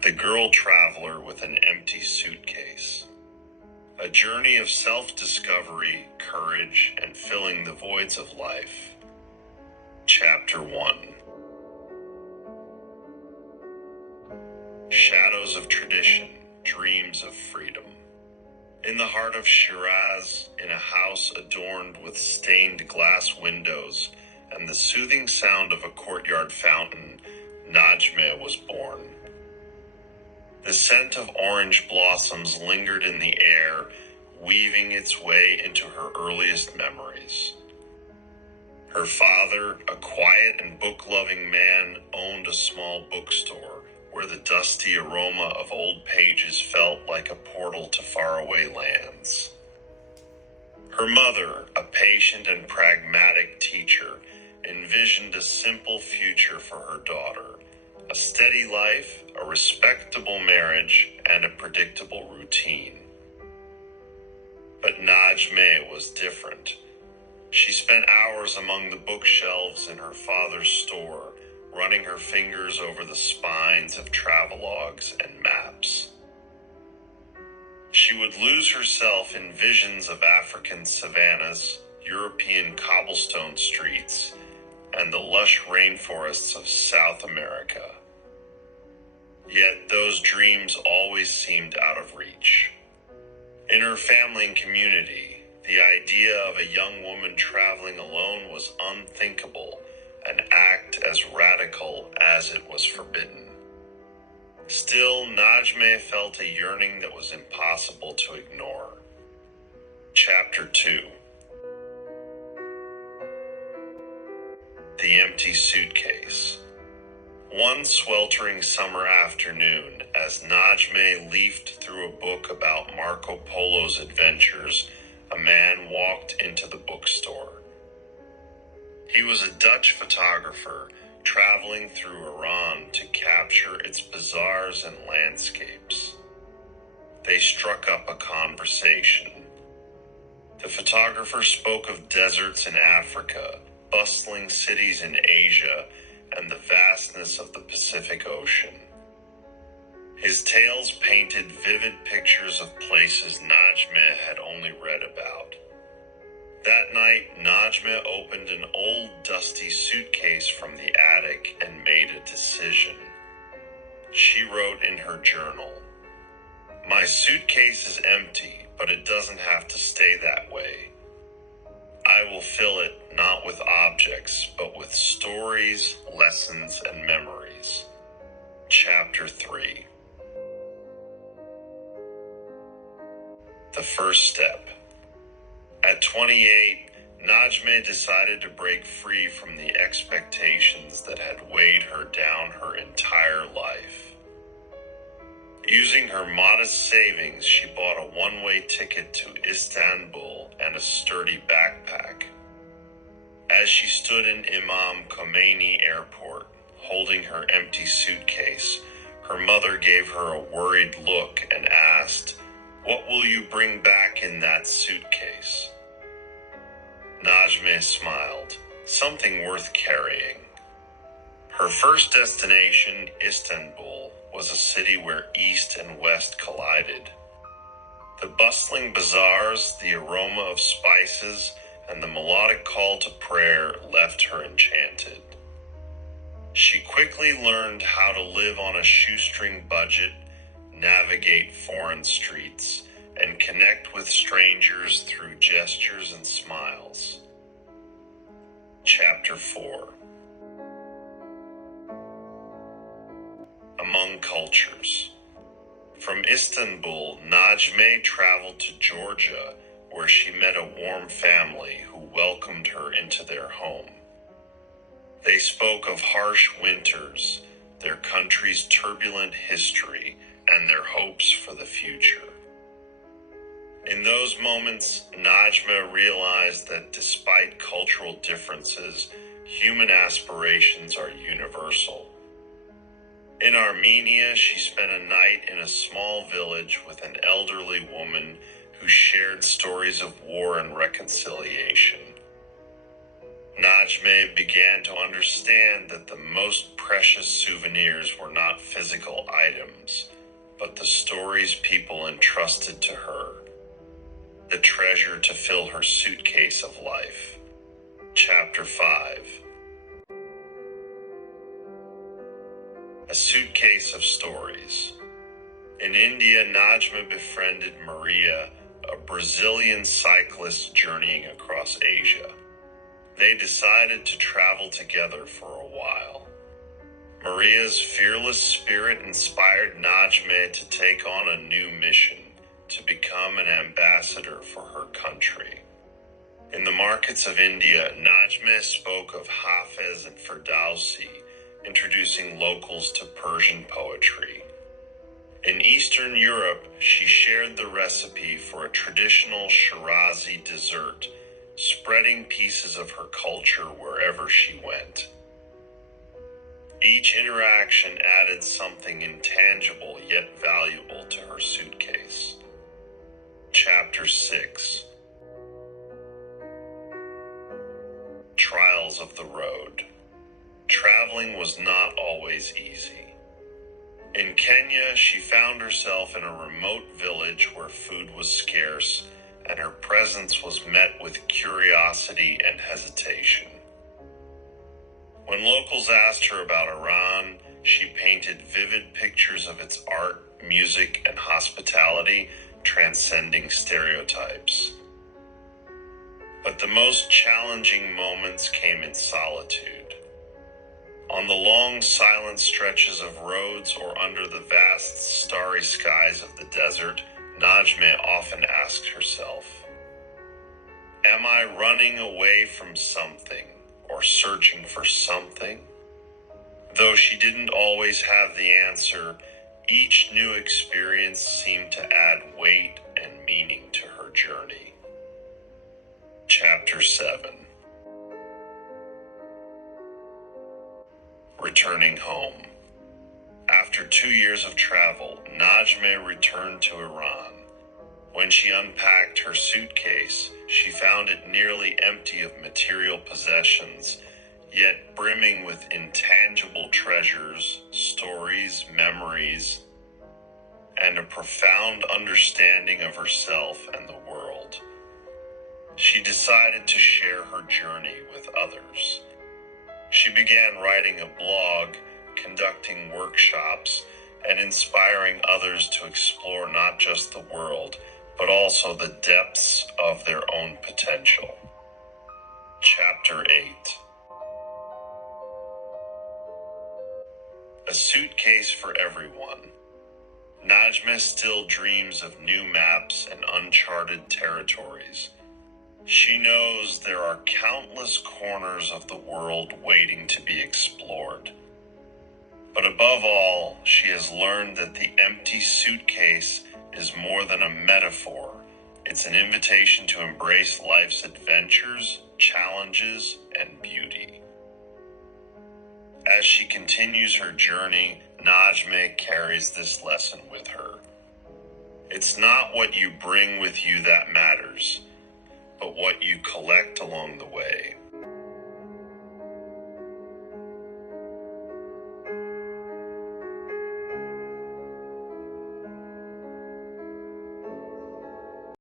The Girl Traveler with an Empty Suitcase. A journey of self-discovery, courage, and filling the voids of life. Chapter 1. Shadows of Tradition, Dreams of Freedom. In the heart of Shiraz, in a house adorned with stained glass windows and the soothing sound of a courtyard fountain, Najmeh was born. The scent of orange blossoms lingered in the air, weaving its way into her earliest memories. Her father, a quiet and book-loving man, owned a small bookstore where the dusty aroma of old pages felt like a portal to faraway lands. Her mother, a patient and pragmatic teacher, envisioned a simple future for her daughter. A steady life, a respectable marriage, and a predictable routine. But Najmeh was different. She spent hours among the bookshelves in her father's store, running her fingers over the spines of travelogues and maps. She would lose herself in visions of African savannas, European cobblestone streets, and the lush rainforests of South America. Yet those dreams always seemed out of reach. In her family and community, the idea of a young woman traveling alone was unthinkable, an act as radical as it was forbidden. Still, Najmeh felt a yearning that was impossible to ignore. Chapter 2. The Empty Suitcase. One sweltering summer afternoon, as Najmeh leafed through a book about Marco Polo's adventures, a man walked into the bookstore. He was a Dutch photographer traveling through Iran to capture its bazaars and landscapes. They struck up a conversation. The photographer spoke of deserts in Africa, bustling cities in Asia, and the vastness of the Pacific Ocean. His tales painted vivid pictures of places Najmeh had only read about. That night, Najmeh opened an old dusty suitcase from the attic and made a decision. She wrote in her journal, "My suitcase is empty, but it doesn't have to stay that way. I will fill it not with objects, but with stories, lessons, and memories." Chapter 3. The First Step. At 28, Najmeh decided to break free from the expectations that had weighed her down her entire life. Using her modest savings, she bought a one-way ticket to Istanbul and a sturdy backpack. As she stood in Imam Khomeini Airport, holding her empty suitcase, her mother gave her a worried look and asked, "What will you bring back in that suitcase?" Najmeh smiled, "Something worth carrying." Her first destination, Istanbul, was a city where East and West collided. The bustling bazaars, the aroma of spices, and the melodic call to prayer left her enchanted. She quickly learned how to live on a shoestring budget, navigate foreign streets, and connect with strangers through gestures and smiles. Chapter 4. Among Cultures. From Istanbul, Najmeh traveled to Georgia, where she met a warm family who welcomed her into their home. They spoke of harsh winters, their country's turbulent history, and their hopes for the future. In those moments, Najmeh realized that despite cultural differences, human aspirations are universal. In Armenia, she spent a night in a small village with an elderly woman who shared stories of war and reconciliation. Najmeh began to understand that the most precious souvenirs were not physical items, but the stories people entrusted to her, the treasure to fill her suitcase of life. Chapter 5. A Suitcase of Stories. In India, Najmeh befriended Maria, a Brazilian cyclist journeying across Asia. They decided to travel together for a while. Maria's fearless spirit inspired Najmeh to take on a new mission, to become an ambassador for her country. In the markets of India, Najmeh spoke of Hafez and Ferdowsi, introducing locals to Persian poetry. In Eastern Europe, she shared the recipe for a traditional Shirazi dessert, spreading pieces of her culture wherever she went. Each interaction added something intangible yet valuable to her suitcase. Chapter 6. Trials of the Road. Traveling was not always easy. In Kenya, she found herself in a remote village where food was scarce, and her presence was met with curiosity and hesitation. When locals asked her about Iran, she painted vivid pictures of its art, music, and hospitality, transcending stereotypes. But the most challenging moments came in solitude. On the long, silent stretches of roads or under the vast, starry skies of the desert, Najmeh often asked herself, "Am I running away from something or searching for something?" Though she didn't always have the answer, each new experience seemed to add weight and meaning to her journey. Chapter 7. Returning home. After 2 years of travel, Najmeh returned to Iran. When she unpacked her suitcase, she found it nearly empty of material possessions, yet brimming with intangible treasures, stories, memories, and a profound understanding of herself and the world. She decided to share her journey with others. She began writing a blog, conducting workshops, and inspiring others to explore not just the world, but also the depths of their own potential. Chapter 8. A Suitcase for Everyone. Najmeh still dreams of new maps and uncharted territories. She knows there are countless corners of the world waiting to be explored. But above all, she has learned that the empty suitcase is more than a metaphor. It's an invitation to embrace life's adventures, challenges, and beauty. As she continues her journey, Najmeh carries this lesson with her. It's not what you bring with you that matters, but what you collect along the way.